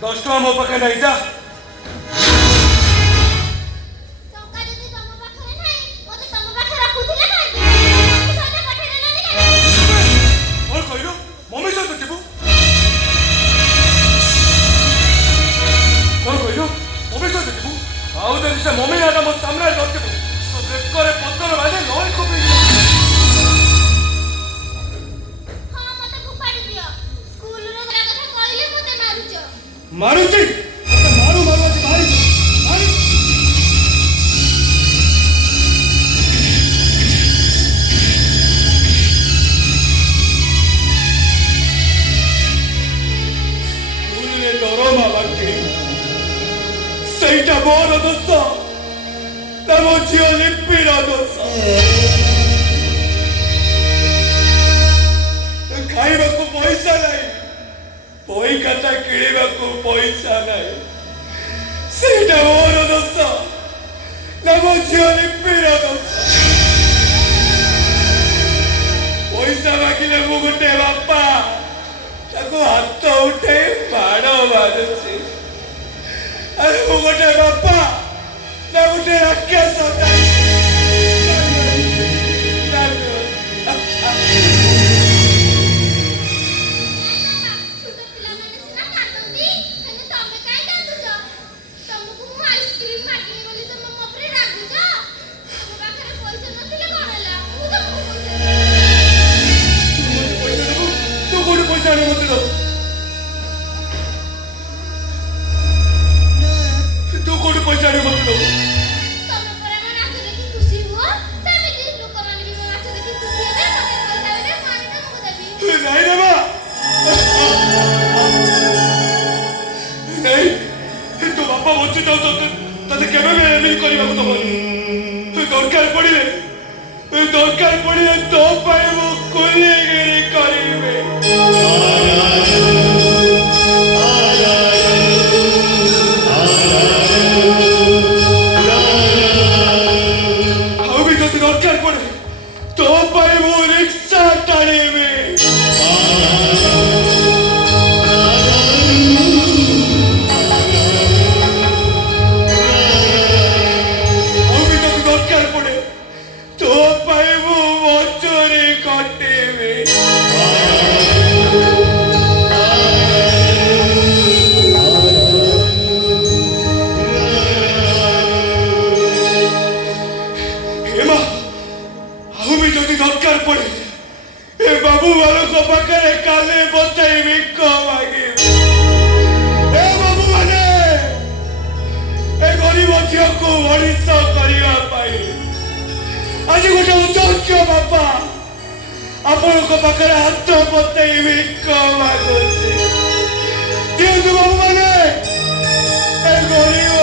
10 ଟଙ୍କା ମୋ ପାଖରେ ନାହିଁ ଯା। ଟଙ୍କା ଯଦି ତମ ପାଖରେ ନାହିଁ ମୋତେ ତମ ପାଖରେ ରଖୁଥିଲେ କାହିଁକି? ମମି ସହିତ ପଠେଇଦେଲନି କାହିଁକି? କ'ଣ କହିଲୁ? ମମି ସହିତ ଯିବୁ? କ'ଣ କହିଲୁ? ମମି ସହିତ ଯିବୁ? ଆଉ ଯଦି ସେ ମମି ନାଁଟା ମୋ ସାମ୍ନାରେ ରଖିବୁ ତ ବେକରେ ପତର ବାଜେ ନଈ କପି ହଁ ମୋତେ ଫୋପାଡ଼ି ଦିଅ। ସ୍କୁଲରେ ଗଲା କଥା କହିଲେ ମୋତେ ମାରୁଛ। ମାରୁଛି ମତେ ମାରୁ ମାରୁ ଆଜି ମାରି ମାରି ସ୍କୁଲରେ ଦରମା ବାକି ସେଇଟା ମୋର ଦୋଷ ନା ମୋ ଝିଅ ଲିପିର ଦୋଷ। ଖାଇବାକୁ ପଇସା ନାହିଁ, ବହି ଖାତା କିଣିବାକୁ ପଇସା ନାହିଁ, ସେଇଟା ମୋର ଦୋଷ ନା ମୋ ଝିଅ ଲିପିର ଦୋଷ। ପଇସା ମାଗିଲେ ମୁଁ ଗୋଟେ ବାପା ତାକୁ ହାତ ଉଠେଇ ମାଡ଼ ମାରୁଛି। ଆରେ ମୁଁ ଗୋଟେ ବାପା ନା ଗୋଟେ ରାକ୍ଷସ? ଛୋଟ ପିଲାମାନେ ସିନା କାନ୍ଦନ୍ତି, ହେଲେ ତମେ କାଇଁ କାନ୍ଦୁଛ? ତମକୁ ମୁଁ ଆଇସ୍କ୍ରିମ୍ ମାଗିନି ବୋଲି ତମେ ମୋ ଉପରେ ରାଗୁଛ? ତମ ପାଖରେ ପଇସା ନଥିଲେ କ'ଣ ହେଲା? ମୁଁ ତମକୁ ପଇସା ଦେବି। ପଇସା ଦେବୁ? ତୁ କୋଉଠି ପଇସା ଆଣି ମତେ ଦବୁ? ତୁ କୋଉଠି ପଇସା ଆଣି ମତେ ଦବୁ? ତମେ ପରା ମୋ ନାଚ ଦେଖି ଖୁସି ହୁଅ। ସେମିତି ଲୋକମାନେ ବି ମୋ ନାଚ ଦେଖି ଖୁସି ହେବେ, ମୋତେ ପଇସା ଦେବେ, ମୁଁ ଆଣି ତମକୁ ଦେବି। ନାଇଁ ରେ ମା, ନାଇଁ, ତୋ ବାପା ବଞ୍ଚିଥାଉ ତତେ କେବେ ବି ଏମିତି କରିବାକୁ ଦବନି। ଦରକାର ପଡ଼ିଲେ ତୋ ପାଇଁ ମୁଁ କୁଲିଗିରି କରିବି। ଆଉ ବି ଯଦି ଦରକାର ପଡ଼େ ତୋ ପାଇଁ ମୁଁ ରିକ୍ସା ଟାଣିବି। ଆଉ ବି ଯଦି ଦରକାର ପଡ଼େ ତୋ ପାଇଁ ମୁଁ ମଜୁରୀ କଟିବି। ହେମା, ଆଉ ବି ଯଦି ଦରକାର ପଡ଼େ ଏ ବାବୁ ମାନଙ୍କ ପାଖରେ କାଲି ବତେଇ ଭିକ ମାଗିବି। ଏ ବାବୁ ମାନେ ଏ ଗରିବ ଝିଅକୁ ମଣିଷ କରିବା ପାଇଁ ଆଜି ଗୋଟେ ଅଯୋଗ୍ୟ ବାପା ଆପଣଙ୍କ ପାଖରେ ହାତ ବତେଇ ଭିକ ମାଗୁଛି। ଦିଅନ୍ତୁ ବାବୁ ମାନେ, ଏ ଗରିବ